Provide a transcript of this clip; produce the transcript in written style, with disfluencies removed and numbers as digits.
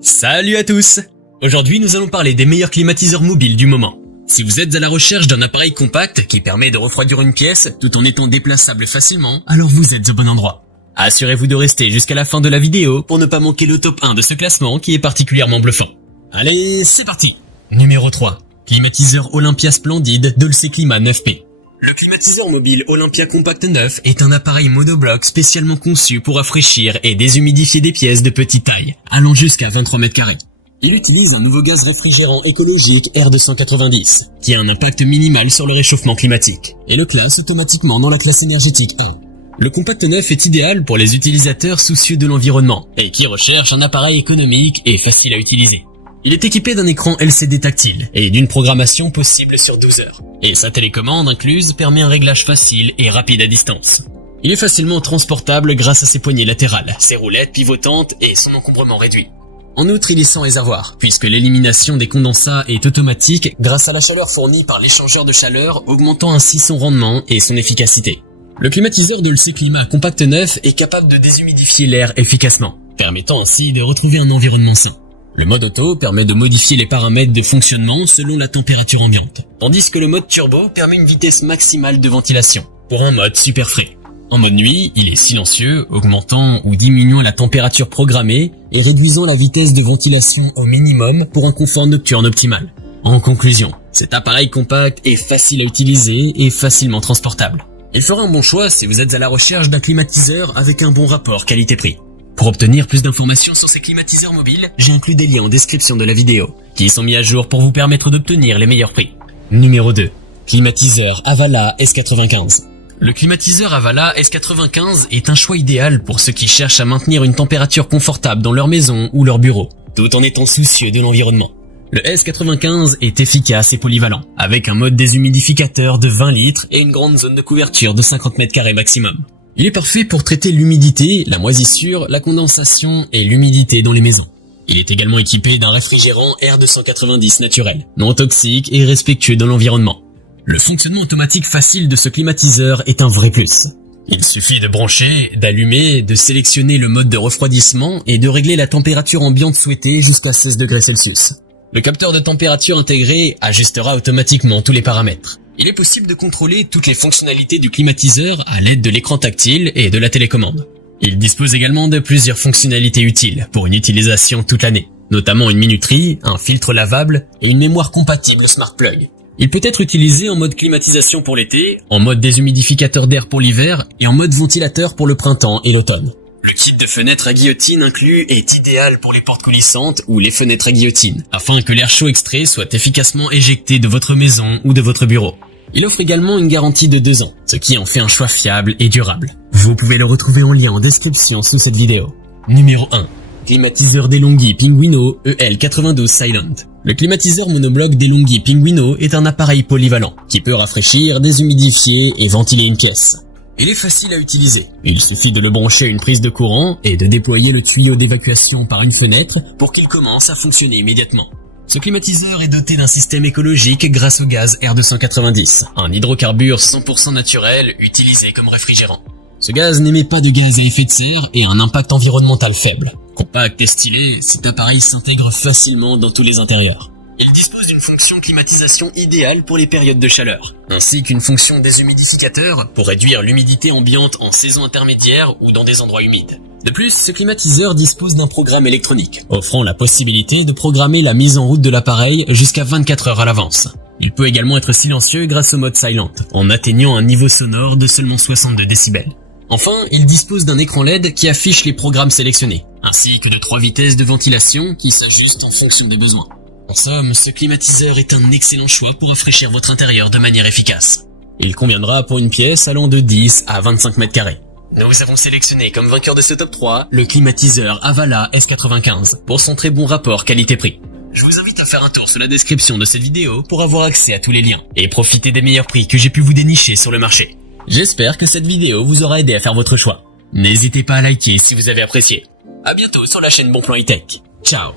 Salut à tous! Aujourd'hui nous allons parler des meilleurs climatiseurs mobiles du moment. Si vous êtes à la recherche d'un appareil compact qui permet de refroidir une pièce tout en étant déplaçable facilement, alors vous êtes au bon endroit. Assurez-vous de rester jusqu'à la fin de la vidéo pour ne pas manquer le top 1 de ce classement qui est particulièrement bluffant. Allez, c'est parti! Numéro 3. Climatiseur Olympia Splendid Dolce Climat 9P. Le climatiseur mobile Olympia Compact 9 est un appareil monobloc spécialement conçu pour rafraîchir et déshumidifier des pièces de petite taille, allant jusqu'à 23 mètres carrés. Il utilise un nouveau gaz réfrigérant écologique R290, qui a un impact minimal sur le réchauffement climatique, et le classe automatiquement dans la classe énergétique 1. Le Compact 9 est idéal pour les utilisateurs soucieux de l'environnement, et qui recherchent un appareil économique et facile à utiliser. Il est équipé d'un écran LCD tactile et d'une programmation possible sur 12 heures. Et sa télécommande incluse permet un réglage facile et rapide à distance. Il est facilement transportable grâce à ses poignées latérales, ses roulettes pivotantes et son encombrement réduit. En outre, il est sans réservoir, puisque l'élimination des condensats est automatique grâce à la chaleur fournie par l'échangeur de chaleur, augmentant ainsi son rendement et son efficacité. Le climatiseur Dolce Climat Compact 9 est capable de déshumidifier l'air efficacement, permettant ainsi de retrouver un environnement sain. Le mode auto permet de modifier les paramètres de fonctionnement selon la température ambiante, tandis que le mode turbo permet une vitesse maximale de ventilation, pour un mode super frais. En mode nuit, il est silencieux, augmentant ou diminuant la température programmée et réduisant la vitesse de ventilation au minimum pour un confort nocturne optimal. En conclusion, cet appareil compact est facile à utiliser et facilement transportable. Il fera un bon choix si vous êtes à la recherche d'un climatiseur avec un bon rapport qualité-prix. Pour obtenir plus d'informations sur ces climatiseurs mobiles, j'ai inclus des liens en description de la vidéo, qui sont mis à jour pour vous permettre d'obtenir les meilleurs prix. Numéro 2. Climatiseur Avala S95. Le climatiseur Avala S95 est un choix idéal pour ceux qui cherchent à maintenir une température confortable dans leur maison ou leur bureau, tout en étant soucieux de l'environnement. Le S95 est efficace et polyvalent, avec un mode déshumidificateur de 20 litres et une grande zone de couverture de 50 mètres carrés maximum. Il est parfait pour traiter l'humidité, la moisissure, la condensation et l'humidité dans les maisons. Il est également équipé d'un réfrigérant R290 naturel, non toxique et respectueux de l'environnement. Le fonctionnement automatique facile de ce climatiseur est un vrai plus. Il suffit de brancher, d'allumer, de sélectionner le mode de refroidissement et de régler la température ambiante souhaitée jusqu'à 16 degrés Celsius. Le capteur de température intégré ajustera automatiquement tous les paramètres. Il est possible de contrôler toutes les fonctionnalités du climatiseur à l'aide de l'écran tactile et de la télécommande. Il dispose également de plusieurs fonctionnalités utiles pour une utilisation toute l'année, notamment une minuterie, un filtre lavable et une mémoire compatible Smart Plug. Il peut être utilisé en mode climatisation pour l'été, en mode déshumidificateur d'air pour l'hiver et en mode ventilateur pour le printemps et l'automne. Le kit de fenêtres à guillotine inclus est idéal pour les portes coulissantes ou les fenêtres à guillotine, afin que l'air chaud extrait soit efficacement éjecté de votre maison ou de votre bureau. Il offre également une garantie de 2 ans, ce qui en fait un choix fiable et durable. Vous pouvez le retrouver en lien en description sous cette vidéo. Numéro 1. Climatiseur DeLonghi Pinguino EL92 Silent. Le climatiseur monobloc DeLonghi Pinguino est un appareil polyvalent, qui peut rafraîchir, déshumidifier et ventiler une pièce. Il est facile à utiliser. Il suffit de le brancher à une prise de courant et de déployer le tuyau d'évacuation par une fenêtre pour qu'il commence à fonctionner immédiatement. Ce climatiseur est doté d'un système écologique grâce au gaz R290, un hydrocarbure 100% naturel utilisé comme réfrigérant. Ce gaz n'émet pas de gaz à effet de serre et a un impact environnemental faible. Compact et stylé, cet appareil s'intègre facilement dans tous les intérieurs. Il dispose d'une fonction climatisation idéale pour les périodes de chaleur, ainsi qu'une fonction déshumidificateur pour réduire l'humidité ambiante en saison intermédiaire ou dans des endroits humides. De plus, ce climatiseur dispose d'un programme électronique, offrant la possibilité de programmer la mise en route de l'appareil jusqu'à 24 heures à l'avance. Il peut également être silencieux grâce au mode Silent, en atteignant un niveau sonore de seulement 62 décibels. Enfin, il dispose d'un écran LED qui affiche les programmes sélectionnés, ainsi que de 3 vitesses de ventilation qui s'ajustent en fonction des besoins. En somme, ce climatiseur est un excellent choix pour rafraîchir votre intérieur de manière efficace. Il conviendra pour une pièce allant de 10 à 25 mètres carrés. Nous avons sélectionné comme vainqueur de ce top 3 le climatiseur Avala S95 pour son très bon rapport qualité-prix. Je vous invite à faire un tour sur la description de cette vidéo pour avoir accès à tous les liens et profiter des meilleurs prix que j'ai pu vous dénicher sur le marché. J'espère que cette vidéo vous aura aidé à faire votre choix. N'hésitez pas à liker si vous avez apprécié. À bientôt sur la chaîne Bonplan High Tech. Ciao.